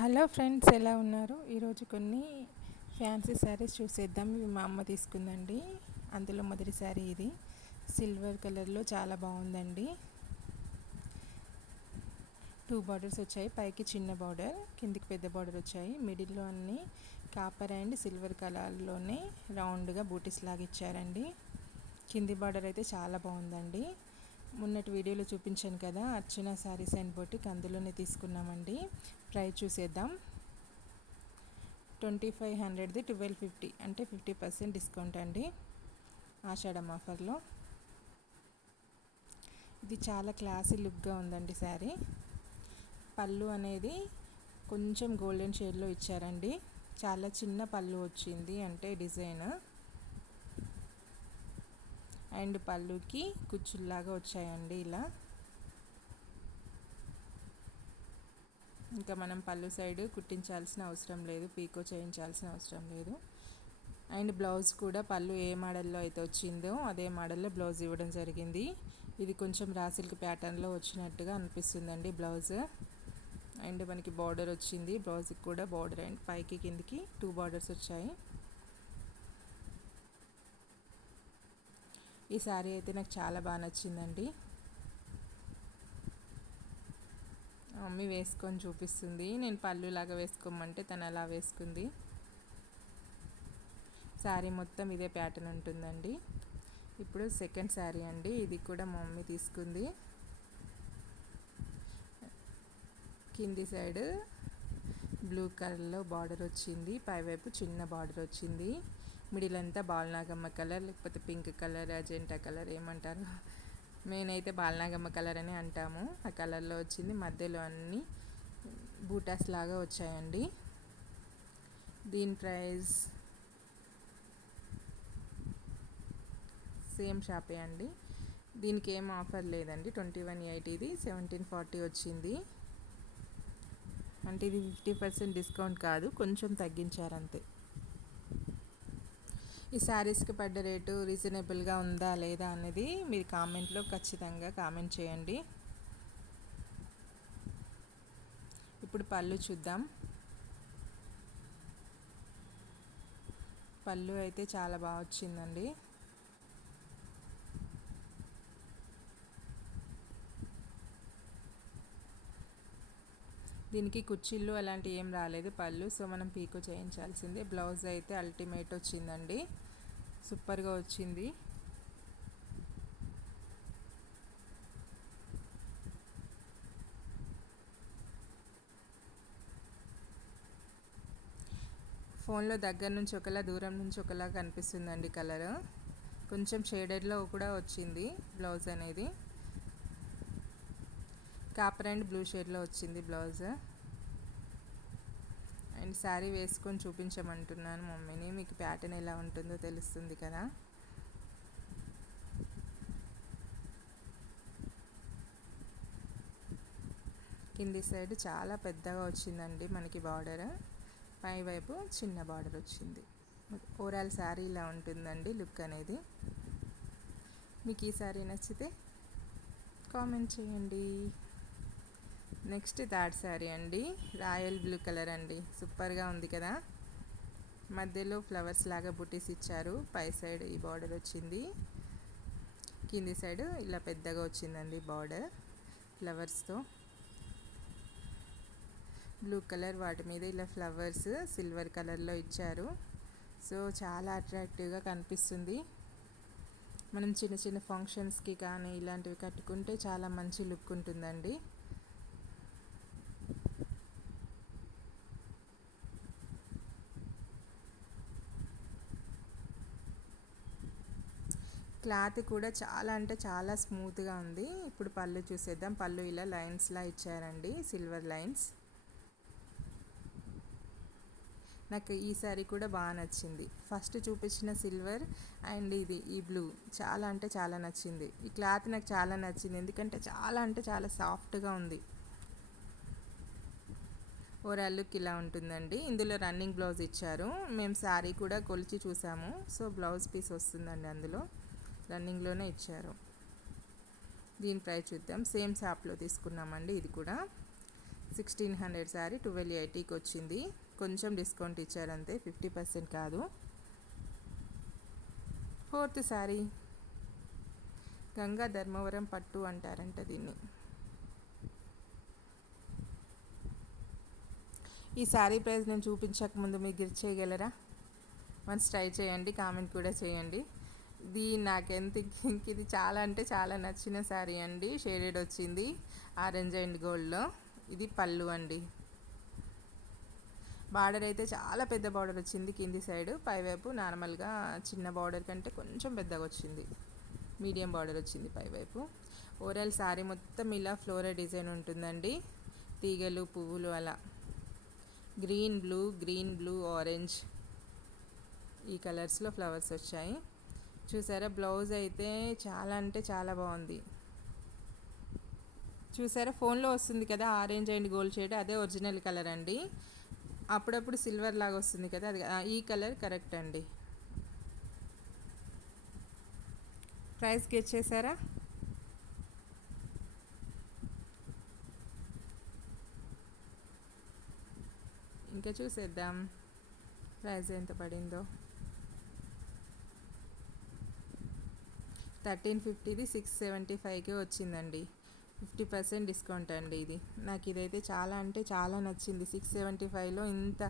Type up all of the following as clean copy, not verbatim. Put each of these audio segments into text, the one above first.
Hello friends, ఎలా ఉన్నారు? ఈరోజు కొన్ని ఫ్యాన్సీ శారీస్ చూసేద్దాం. ఇవి మా అమ్మ తీసుకుందండి. అందులో మొదటి శారీ ఇది సిల్వర్ కలర్లో చాలా బాగుందండి. 2 బార్డర్స్ వచ్చాయి. పైకి చిన్న బార్డర్, కిందికి పెద్ద బార్డర్ వచ్చాయి. మిడిల్లో అన్ని కాపర్ అండ్ సిల్వర్ కలర్లోనే రౌండ్గా బూటీస్ లాగా ఇచ్చారండి. కింది బార్డర్ అయితే చాలా బాగుందండి. మొన్నటి వీడియోలో చూపించాను కదా, అర్చన శారీస్ అండ్ బొటిక్, అందులోనే తీసుకున్నామండి. ప్రైస్ చూసేద్దాం. 2500ది 1250, అంటే 50% డిస్కౌంట్ అండి ఆషాఢం ఆఫర్లో. ఇది చాలా క్లాసీ లుక్గా ఉందండి శారీ. పళ్ళు అనేది కొంచెం గోల్డెన్ షేడ్లో ఇచ్చారండి. చాలా చిన్న పళ్ళు వచ్చింది, అంటే డిజైన్ అండ్ పళ్ళుకి కుచ్చుల్లాగా వచ్చాయండి ఇలా. ఇంకా మనం పళ్ళు సైడ్ కుట్టించాల్సిన అవసరం లేదు, పీకో చేయించాల్సిన అవసరం లేదు. అండ్ బ్లౌజ్ కూడా పళ్ళు ఏ మోడల్లో అయితే వచ్చిందో అదే మోడల్లో బ్లౌజ్ ఇవ్వడం జరిగింది. ఇది కొంచెం రాసిల్క్ ప్యాటర్న్లో వచ్చినట్టుగా అనిపిస్తుందండి బ్లౌజ్. అండ్ మనకి బార్డర్ వచ్చింది, బ్లౌజ్కి కూడా బార్డర్ అండ్ పైకి కిందికి 2 బార్డర్స్ వచ్చాయి. ఈ శారీ అయితే నాకు చాలా బాగా నచ్చిందండి. మమ్మీ వేసుకొని చూపిస్తుంది. నేను పళ్ళులాగా వేసుకోమంటే తను అలా వేసుకుంది. శారీ మొత్తం ఇదే ప్యాటర్న్ ఉంటుందండి. ఇప్పుడు సెకండ్ శారీ అండి. ఇది కూడా మా మమ్మీ తీసుకుంది. కింది సైడ్ బ్లూ కలర్లో బార్డర్ వచ్చింది, పైవైపు చిన్న బార్డర్ వచ్చింది. మిడిల్ అంతా బాలనాగమ్మ కలర్, లేకపోతే పింక్ కలర్, అజెంటా కలర్ ఏమంటారు, మేమైతే బాలనాగమ్మ కలర్ అని అంటాము. ఆ కలర్లో వచ్చింది. మధ్యలో అన్ని బూటాస్ లాగా వచ్చాయండి. దీని ప్రైస్ సేమ్ షాపే అండి. దీనికి ఏం ఆఫర్ లేదండి. 2180, 1740 వచ్చింది. అంటే ఇది 50% డిస్కౌంట్ కాదు, కొంచెం తగ్గించారంతే. ఈ శారీస్కి పడ్డ రేటు రీజనబుల్గా ఉందా లేదా అనేది మీరు కామెంట్లో ఖచ్చితంగా కామెంట్ చేయండి. ఇప్పుడు పళ్ళు చూద్దాం. పళ్ళు అయితే చాలా బాగా వచ్చిందండి. దీనికి కుచ్చిళ్ళు అలాంటి ఏం రాలేదు పళ్ళు, సో మనం పీకో చేయించాల్సిందే. బ్లౌజ్ అయితే అల్టిమేట్ వచ్చిందండి, సూపర్గా వచ్చింది. ఫోన్లో దగ్గర నుంచి ఒకలా, దూరం నుంచి ఒకలా కనిపిస్తుందండి కలర్. కొంచెం షేడెడ్లో కూడా వచ్చింది బ్లౌజ్ అనేది. కాపర్ అండ్ బ్లూ షేడ్లో వచ్చింది బ్లౌజ్. అండ్ శారీ వేసుకొని చూపించమంటున్నాను మమ్మీని, మీకు ప్యాటర్న్ ఎలా ఉంటుందో తెలుస్తుంది కదా. కింది సైడ్ చాలా పెద్దగా వచ్చిందండి మనకి బార్డర్, పై వైపు చిన్న బార్డర్ వచ్చింది. ఓవరాల్ శారీ ఇలా ఉంటుందండి లుక్ అనేది. మీకు ఈ శారీ నచ్చితే కామెంట్ చేయండి. నెక్స్ట్ థర్డ్ శారీ అండి. రాయల్ బ్లూ కలర్ అండి, సూపర్గా ఉంది కదా. మధ్యలో ఫ్లవర్స్ లాగా బుటీస్ ఇచ్చారు. పై సైడ్ ఈ బార్డర్ వచ్చింది, కింది సైడ్ ఇలా పెద్దగా వచ్చిందండి బార్డర్ ఫ్లవర్స్తో. బ్లూ కలర్, వాటి మీద ఇలా ఫ్లవర్స్ సిల్వర్ కలర్లో ఇచ్చారు. సో చాలా అట్రాక్టివ్గా కనిపిస్తుంది. మనం చిన్న చిన్న ఫంక్షన్స్కి కానీ ఇలాంటివి కట్టుకుంటే చాలా మంచి లుక్ ఉంటుందండి. క్లాత్ కూడా చాలా అంటే చాలా స్మూత్గా ఉంది. ఇప్పుడు పళ్ళు చూసేద్దాం. పళ్ళు ఇలా లైన్స్లా ఇచ్చారండి, సిల్వర్ లైన్స్. నాకు ఈ శారీ కూడా బాగా నచ్చింది. ఫస్ట్ చూపించిన సిల్వర్ అండ్ ఈ బ్లూ చాలా అంటే చాలా నచ్చింది. ఈ క్లాత్ నాకు చాలా నచ్చింది, ఎందుకంటే చాలా అంటే చాలా సాఫ్ట్గా ఉంది. ఓవరాల్ లుక్ ఇలా ఉంటుందండి. ఇందులో రన్నింగ్ బ్లౌజ్ ఇచ్చారు. మేము శారీ కూడా కొలిచి చూసాము, సో బ్లౌజ్ పీస్ వస్తుందండి అందులో, రన్నింగ్లోనే ఇచ్చారు. దీని ప్రైస్ చూద్దాం. సేమ్ షాప్లో తీసుకున్నామండి ఇది కూడా. 1600 శారీ 1280కి వచ్చింది. కొంచెం డిస్కౌంట్ ఇచ్చారు అంతే, 50% కాదు. ఫోర్త్ శారీ గంగా ధర్మవరం పట్టు అంటారంట దీన్ని. ఈ శారీ ప్రైస్ నేను చూపించక ముందు మీరు గెస్ చేయగలరా? వన్స్ ట్రై చేయండి, కామెంట్ కూడా చేయండి. ఇది నాకెంత ఇది చాలా అంటే చాలా నచ్చిన శారీ అండి. షేడెడ్ వచ్చింది ఆరెంజ్ అండ్ గోల్డ్లో. ఇది పళ్ళు అండి. బార్డర్ అయితే చాలా పెద్ద బార్డర్ వచ్చింది కింది సైడ్, పైవైపు నార్మల్గా చిన్న బార్డర్ కంటే కొంచెం పెద్దగా వచ్చింది, మీడియం బార్డర్ వచ్చింది పైవైపు. ఓవరాల్ శారీ మొత్తం ఇలా ఫ్లోరల్ డిజైన్ ఉంటుందండి, తీగలు పువ్వులు అలా. గ్రీన్ బ్లూ ఆరెంజ్ ఈ కలర్స్లో ఫ్లవర్స్ వచ్చాయి. చూసారా బ్లౌజ్ అయితే చాలా అంటే చాలా బాగుంది. చూసారా ఫోన్లో వస్తుంది కదా ఆరెంజ్ అండ్ గోల్డ్ షేడ్, అదే ఒరిజినల్ కలర్ అండి. అప్పుడప్పుడు సిల్వర్ లాగా వస్తుంది కదా, అది ఈ కలర్ కరెక్ట్ అండి. ప్రైస్ గెస్ చేశారా? ఇంకా చూసేద్దాం ప్రైస్ ఎంత పడిందో. 1350ది 675కి వచ్చిందండి. 50% డిస్కౌంట్ అండి ఇది. నాకు ఇదైతే చాలా అంటే చాలా నచ్చింది. 675లో ఇంత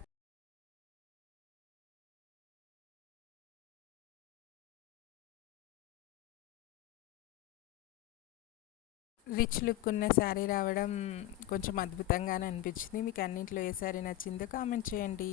రిచ్ లుక్ ఉన్న శారీ రావడం కొంచెం అద్భుతంగానే అనిపించింది. మీకు అన్నింటిలో ఏ శారీ నచ్చిందో కామెంట్ చేయండి.